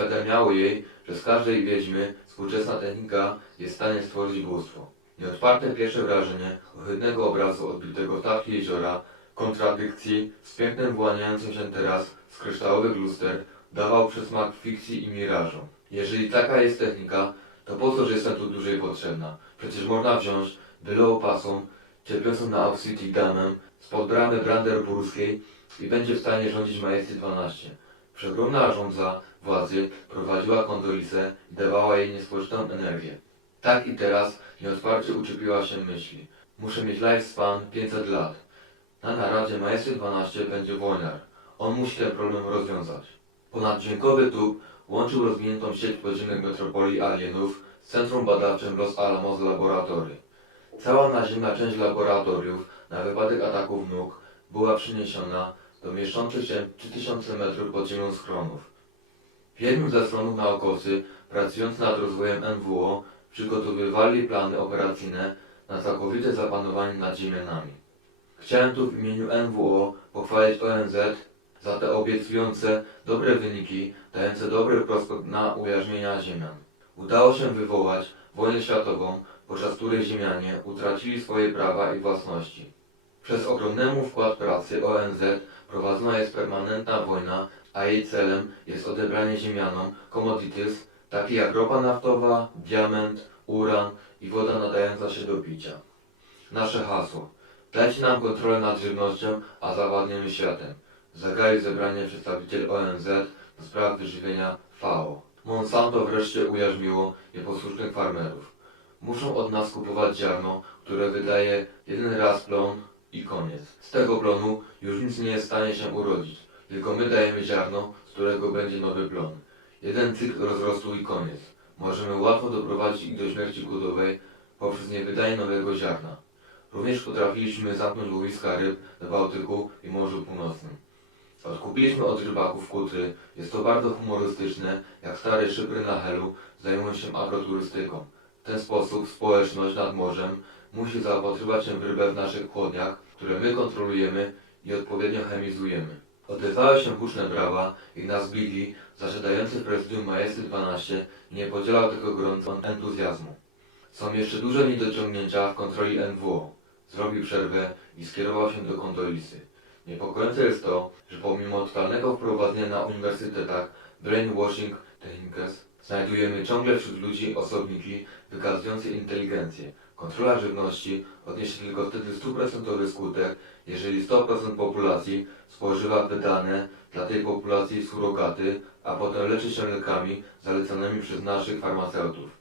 Uświadamiało jej, że z każdej wiedźmy współczesna technika jest w stanie stworzyć bóstwo. Nieodparte pierwsze wrażenie ohydnego obrazu odbitego w tafli jeziora, kontradykcji z pięknem wyłaniającym się teraz z kryształowych luster, dawał przysmak fikcji i mirażu. Jeżeli taka jest technika, to po co, że jestem tu dłużej potrzebna? Przecież można wziąć byle opasą, cierpiącą na obsidian damem, spod bramy Brandenburskiej i będzie w stanie rządzić Majesty 12. Przegromna rządza władzy prowadziła Kondolisę i dawała jej niespożytą energię. Tak i teraz nieotwarcie uczepiła się myśli. Muszę mieć lifespan 500 lat. Na naradzie Majesty 12 będzie wojnar. On musi ten problem rozwiązać. Ponaddźwiękowy tub łączył rozwiniętą sieć podziemnych metropolii alienów z centrum badawczym Los Alamos Laboratory. Cała naziemna część laboratoriów na wypadek ataków nóg była przeniesiona do mieszczących się 3000 metrów pod ziemią schronów. W ze schronów naukowcy pracujący nad rozwojem NWO przygotowywali plany operacyjne na całkowite zapanowanie nad ziemianami. Chciałem tu w imieniu NWO pochwalić ONZ za te obiecujące dobre wyniki, dające dobry prospekt na ujarzmienia ziemian. Udało się wywołać wojnę światową, podczas której ziemianie utracili swoje prawa i własności. Przez ogromnemu wkład pracy ONZ prowadzona jest permanentna wojna, a jej celem jest odebranie ziemianom commodities, takie jak ropa naftowa, diament, uran i woda nadająca się do picia. Nasze hasło. Dajcie nam kontrolę nad żywnością, a zawadniemy światem. Zagaił zebranie przedstawiciel ONZ do spraw wyżywienia FAO. Monsanto wreszcie ujarzmiło nieposłusznych farmerów. Muszą od nas kupować ziarno, które wydaje jeden raz plon i koniec. Z tego plonu już nic nie jest w stanie się urodzić, tylko my dajemy ziarno, z którego będzie nowy plon. Jeden cykl rozrostu i koniec. Możemy łatwo doprowadzić ich do śmierci głodowej poprzez niewydanie nowego ziarna. Również potrafiliśmy zamknąć łowiska ryb na Bałtyku i Morzu Północnym. Odkupiliśmy od rybaków kutry. Jest to bardzo humorystyczne, jak stare szypry na helu zajmują się agroturystyką. Ten sposób społeczność nad morzem musi zaopatrywać się w rybę w naszych chłodniach, które my kontrolujemy i odpowiednio chemizujemy. Odezwały się huczne brawa, Ignac Bigli, zasiadający w prezydium Majesty 12 i nie podzielał tego gorącego entuzjazmu. Są jeszcze duże niedociągnięcia w kontroli NWO. Zrobił przerwę i skierował się do kondolisy. Niepokojące jest to, że pomimo totalnego wprowadzenia na uniwersytetach brainwashing techniques, znajdujemy ciągle wśród ludzi osobniki wykazujące inteligencję. Kontrola żywności odniesie tylko wtedy stuprocentowy skutek, jeżeli 100% populacji spożywa wydane dla tej populacji surogaty, a potem leczy się lekami zalecanymi przez naszych farmaceutów.